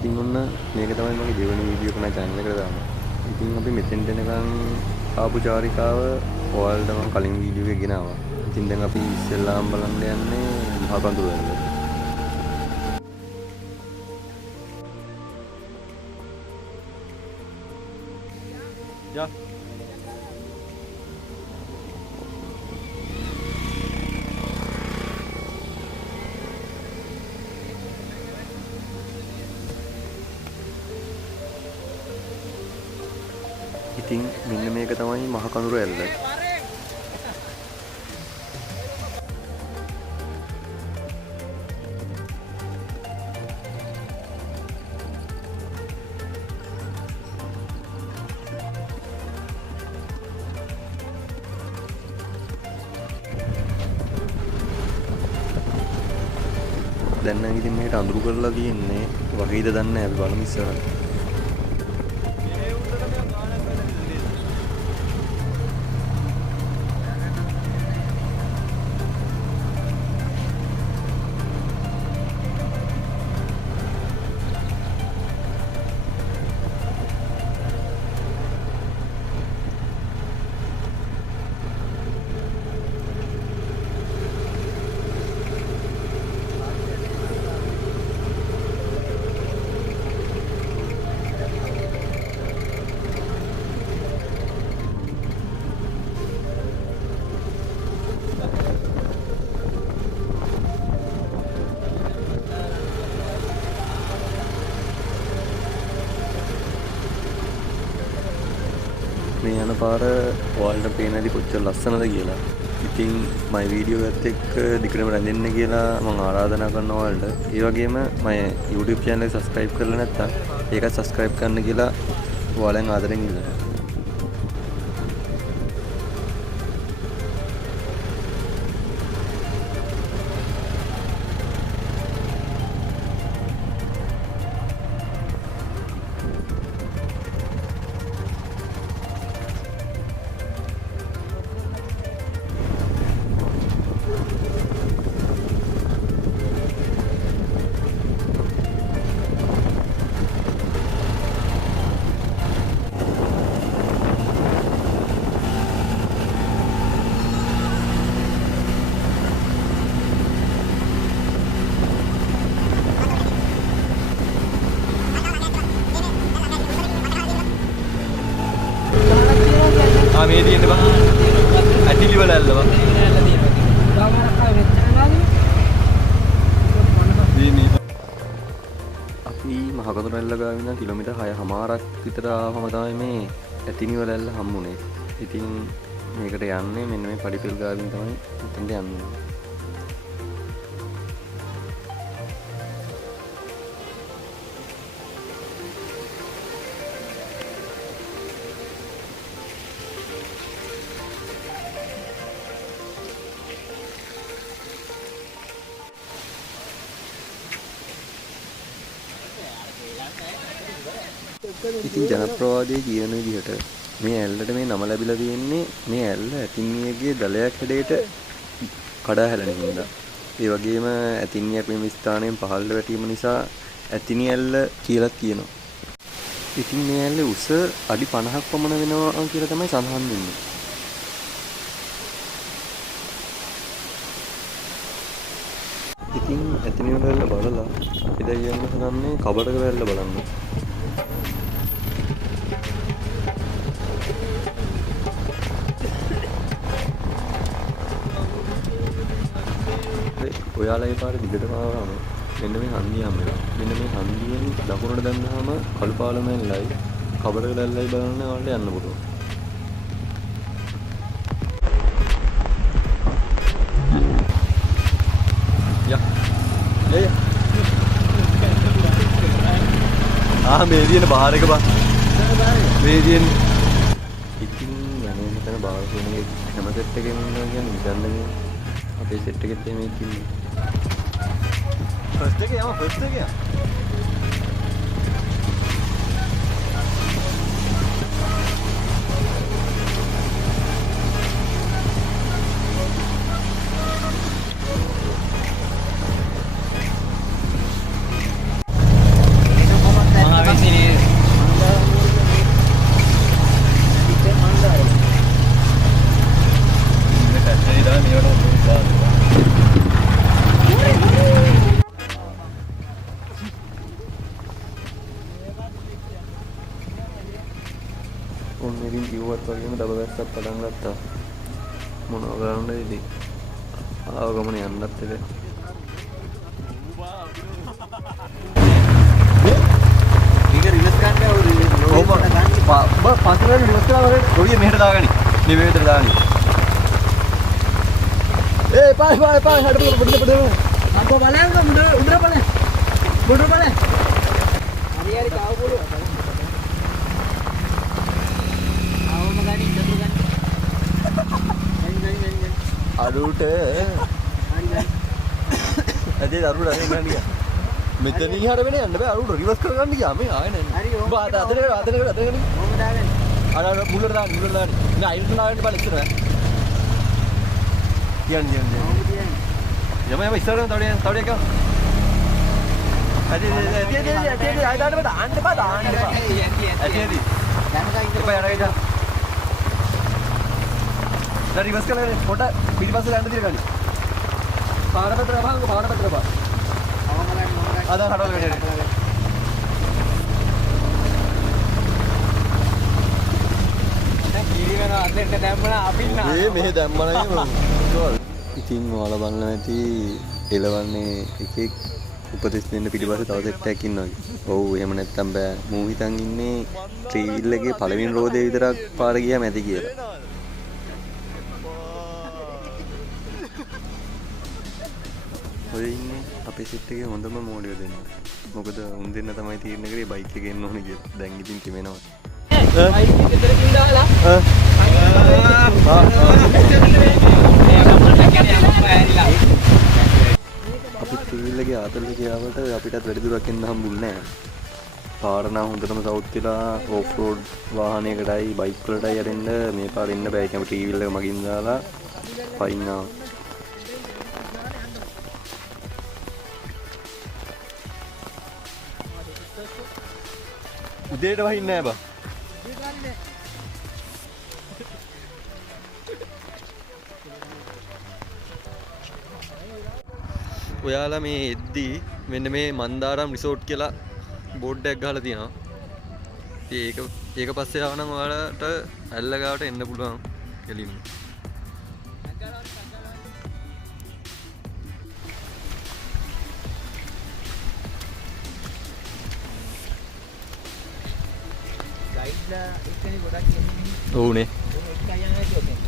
ඉතින් ඔන්න මේක තමයි මගේ දෙවෙනි වීඩියෝ එක මම channel එකට දාන්නේ. ඉතින් අපි මෙතෙන්ට එනකන් ආපු චාරිකාව ඔයාලට මම කලින් වීඩියෝ එකේ ගෙනාවා. ඉතින් දැන් අපි ඉස්සෙල්ලාම බලන්න යන්නේ මහ කඳුළු වැල්ල. යා ඉතින් මෙන්න මේක තමයි මහ කඳුළු වැල්ල. දැන් නම් ඉතින් මේකට අඳුරු කරලා තියෙන්නේ වගේද දන්නේ නැහැ. අපි බලමු ඉස්සරහට. මේ යන පාර ඔයාලට පේන ඇති කොච්චර ලස්සනද කියලා. ඉතින් මගේ වීඩියෝ එකත් එක්ක දිගටම රැඳෙන්න කියලා මම ආරාධනා කරනවා ඔයාලට. ඒ වගේම මගේ YouTube channel එක subscribe කරලා නැත්නම් ඒකත් subscribe කරන්න කියලා ඔයාලෙන් ආදරෙන් ඉල්ලනවා. මේ තියෙන්නේ බං ඇටිලි වල ඇල්ල බං අපි මහ කඳුළු ඇල්ල ගාව ඉඳන් කිලෝමීටර් 6කමාරක් විතර ආවම තමයි මේ ඇටිලි වල ඇල්ල හම්බුනේ. ඉතින් මේකට යන්නේ මෙන්න මේ පඩිපෙල් ගාවින් තමයි මෙතෙන්ට යන්නේ. ඉතින් ජනප්‍රවාදයේ කියන විදිහට මේ ඇල්ලට මේ නම ලැබිලා තියෙන්නේ මේ ඇල්ල ඇතින්නියගේ දලයක් හැඩයට කඩා හැලෙන හින්දා. ඒ වගේම ඇතින්නියක් මේ ස්ථානයෙන් පහළට වැටීම නිසා ඇතිනි ඇල්ල කියලා කියනවා. ඉතින් මේ ඇල්ලේ උස අඩි 50ක් පමණ වෙනවා කියලා තමයි සඳහන් වෙන්නේ. ඉතින් ඇතිනි වල බලලා අපි දැන් යන්න හදන්නේ කබඩක වැල්ල බලන්න. ඔයාලා ඒ පාරේ දිගටම ආවම මෙන්න මේ හන්දිය හම්බ වෙනවා. මෙන්න මේ හන්දියෙන් දකුණට දැම්මහම කළු පාලම ඇල්ලයි කබඩක වැල්ලයි බලන්න ඔයාලට යන්න පුළුවන්. මේ තියෙන බාහිර එක බා මේ තියෙන ඉතින් යන්නේ මෙතන බාහිර කෙනෙක් හැම සෙට් එකෙම ඉන්නවා කියන්නේ ඉඳන්නේ අපේ සෙට් එකෙත් මේ ඉන්නේ ෆස්ට් එක යම ෆස්ට් එක ඔන්න ඉතින් කිව්වත් වගේම දබ වැස්සක් පටන් ගත්තා. මොනවා කරන්නද ඉතින්? ආව ගමන යන්නත් එක්ක. මේක රිවර්ස් ගන්න ඕනේ. පස්සට රිවර්ස් කරලා වගේ ගොඩිය මෙහෙට දාගනි. මේ මෙහෙට දාගනි. පාස් හඩ පොඩ. අපෝ බලන්න උඩර බලන්න. උඩර බලන්න. හරි හරි කාව පොළොව. ආවම ගනි ඉතර ගනි. ගනි. අරුට ඇදේ අරුට අරගෙන යන්න ගියා. මෙතන ඉහට වෙන යන්න බෑ අරුට රිවර්ස් කරගන්න ගියා මේ ආයෙ නෑ. හරි ඕම. ඔබ අතට ගනි. ඕම දාගන්න. අර මුල්ලට දාන්න. නෑ අයින්ට දාන්න බල ඉස්සර. කියන්නේ. ඕම තියන්න. යම ඉස්සරහට තවඩ එක. ඇදී ආයෙ දාන්න බෑ දාන්න එපා. ඇදී. යන්නකයි එපා යරගිට. දැන් රිවර්ස් කරලා පොට පිටිපස්සට යන්න දිර ගනි. පාර පැත්තට බහංග. ඕම ගන්න. අද හඩවල වැඩේ. දැන් කීරි වෙන අතෙන්ට දැම්මන අපින්න. මෙහෙ දැම්මනයි. ඉතින් ඔයාලා බලන්න ඇති එලවන්නේ එකෙක් උපදෙස් දෙන්න පිටිපස්සේ තව සෙට් එකක් ඉන්නවා. ඔව් එහෙම නැත්තම් බෑ. මූ හිතන් ඉන්නේ ට්‍රීවිල් එකේ පළවෙනි රෝදේ විතරක් පාර ගියාම ඇති කියලා. ඔය ඉන්නේ අපේ සෙට් එකේ හොඳම මෝඩියෝ දෙන්න. මොකද උන් දෙන්න තමයි තීරණය කරේ බයික් එක එන්න ඕනේ කියලා. දැන් ඉතින් කිමෙනවා. අයිති ගෙදරකින් දාලා. අපි ට්‍රීවිල් එකේ ආතල්ලේ ගියාවට අපිටත් වැඩි දුරක් එන්න හම්බුන්නේ නැහැ. පාර නම් හොඳටම සවුත් කියලා ඕෆ් රෝඩ් වාහනයකටයි බයික් වලටයි යරෙන්න මේ පාර එන්න බෑ. ඒකම ට්‍රීවිල් එක මගින් දාලා පයින් ආවා. උදේට වහින්නේ නැහැ බා. ඔයාලා මේ එද්දී මෙන්න මේ මන්දාරම් රිසෝට් කියලා බෝඩ් එකක් ගහලා තියෙනවා. ඒක පස්සේ ආවනම් ඔයාලට ඇල්ල ගාවට එන්න පුළුවන් කෙලින්ම. ගයිඩ්ලා එක්කනේ ගොඩක් එන්නේ. ඔව්නේ. ඒක යන හැටි ඔතෙන්.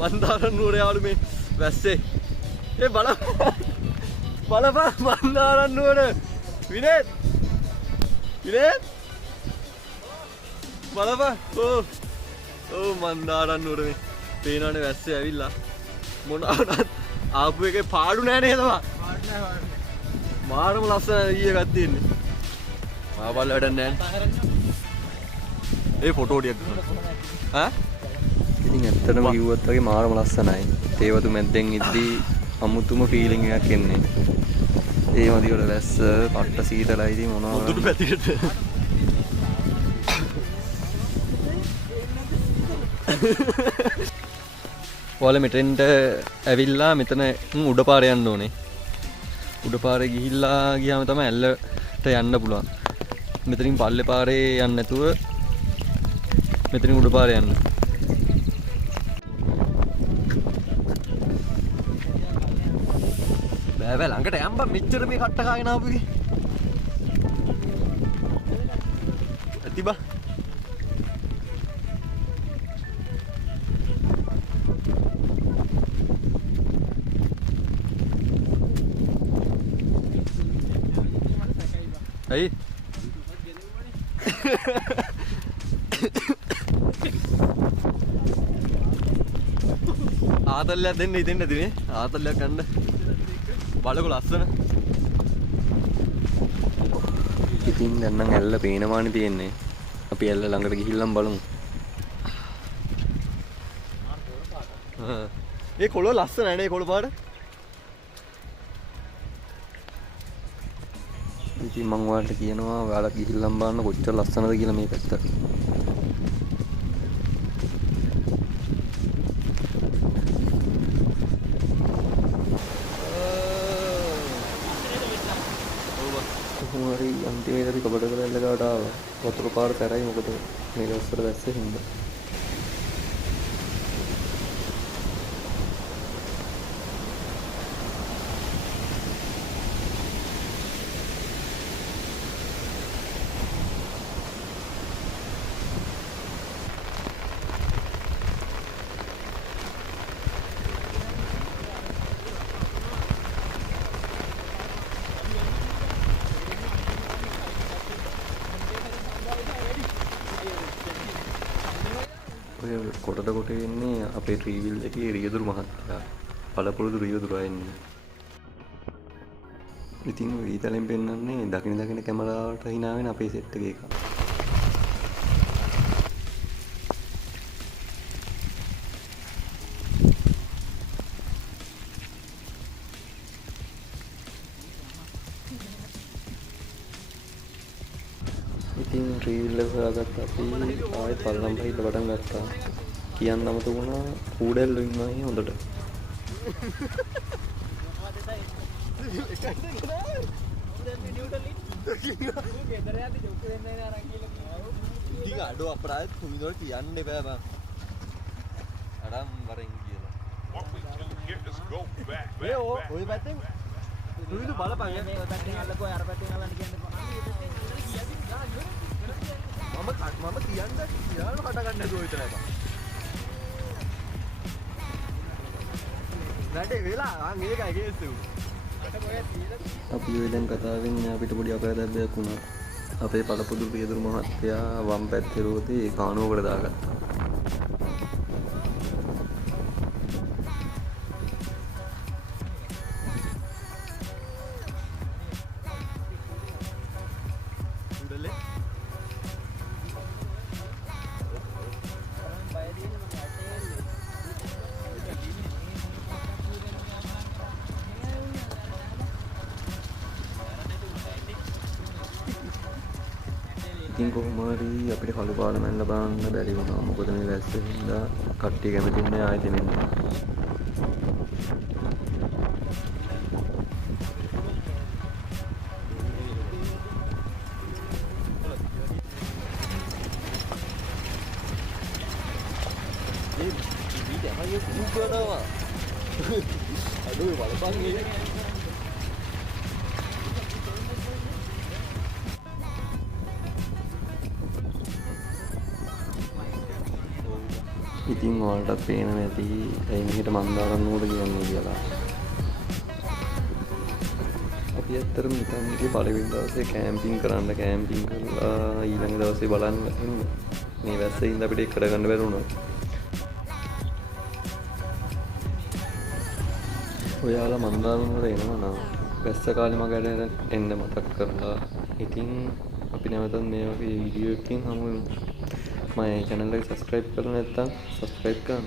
මන්දාරම් නුවර යාළු මේ වැස්සේ. බලපන් මන්දාරම් නුවර. විනේත්. බලපන්. ඕ මන්දාරම් නුවර මේ පේනවනේ වැස්සේ ඇවිල්ලා. මොනවාද ආපු එකේ පාඩු නෑ නේද මා? මාරම ලස්සන ඊයේ එකක් තියෙන්නේ. ආවල් වැඩක් නෑ. ඒ ෆොටෝ ටිකක් ගන්න. ඈ? ඉතින් ඇත්තටම කිව්වත් වගේ මාරම ලස්සනයි. තේවතු මැද්දෙන් ඉද්දී අමුතුම ෆීලිං එකක් එන්නේ. ඒ මදි වල වැස්ස පට්ට සීතලයි ඉතින් මොනවා මුදුඩු පැතිකඩ. ඔයාලා මෙතෙන්ට ඇවිල්ලා මෙතන උඩ පාරේ යන්න ඕනේ. උඩ පාරේ ගිහිල්ලා ගියාම තමයි ඇල්ලට යන්න පුළුවන්. මෙතනින් පල්ලේ පාරේ යන්න නැතුව මෙතනින් උඩ පාරේ යන්න. බෑ ළඟට යම්බ මෙච්චර මේ කට්ට කාගෙන ආපු එකේ. ඇති බා. ඇයි? ආතල්ලයක් දෙන්න ඉතින් නැතිනේ. ආතල්ලයක් ගන්න. බලකො ලස්සන. ඉතින් දැන් නම් ඇල්ල පේනවානේ තියෙන්නේ. අපි ඇල්ල ළඟට ගිහිල්ලාම බලමු. මේ කොළ ලස්සනයි නේ කොළ පාට. ඉතින් මම ඔයාලට කියනවා ඔයාලා ගිහිල්ලාම බලන්න කොච්චර ලස්සනද කියලා මේ පැත්ත. සැරයි මොකද මේ දවස්වල වැස්ස හින්දා. ඔය කොටට කොට එන්නේ අපේ ට්‍රීවිල් එකේ රියදුරු මහත්තයා. පළපුරුදු රියදුරා එන්නේ. ඉතින් ඔය ඊතලෙන් පෙන්වන්නේ දකින කැමරාවට hina වෙන අපේ සෙට් එකේ එක. ඉතින් රීල් එක හොයාගත්ත අපි ආයෙත් පල්ලම් පහින්න පටන් ගත්තා. කියන්න අමතක වුණා කූඩැල්ලෝ ඉන්නවා hier හොඳට. ඉතින් අඩෝ අපරාධ කුමිදොල් කියන්න එපා බං. අඩම් වරෙන් කියලා. ඒ ඔය පැත්තෙන් කුමිදු බලපන් මේ ඔය පැත්තෙන් අල්ලපුවා අර පැත්තෙන් අල්ලන්න කියන්න එපා. මම කියන්න කියලා හට ගන්න දුව විතරයි බං. වැඩේ වෙලා අන් ඒකයි කේස් එක. අපි ඔය දැන් කතාවෙන් අපිට පොඩි අපරාධයක් වුණා. අපේ පළපුදු රියදුරු මහත්තයා වම් පැත්තේ රෝදේ කානුවකට දාගත්තා. උඩලේ ඉතින් කොහොම හරි අපිට කළු පාලමෙන් ලබන්න බැරි වුණා. මොකද මේ වැස්ස හින්දා කට්ටිය කැමති නැහැ ආයෙ දෙන්න. ඒ වීඩියෝ හරියට කුක් කරනවා. අඩෝ බලපන් මේ. ඉතින් ඔයාලටත් පේනවා ඇති ඇයි මෙහෙට මන්දාරම් නුවර කියන්නේ කියලා. අපි ඇත්තටම හිතන්නේ පළවෙනි දවසේ කැම්පින් කරන්න කැම්පින් කරලා ඊළඟ දවසේ බලන්න එන්න. මේ වැස්සේ ඉඳ අපිට එකට ගන්න බැරි වුණා. ඔයාලා මන්දාරම් නුවර එනවා නම් වැස්ස කාලේ මගට එන්න මතක් කරලා. ඉතින් අපි නැවතත් මේ වගේ වීඩියෝ එකකින් හමු වෙමු. My channel එක subscribe කරලා නැත්නම් subscribe කරන්න.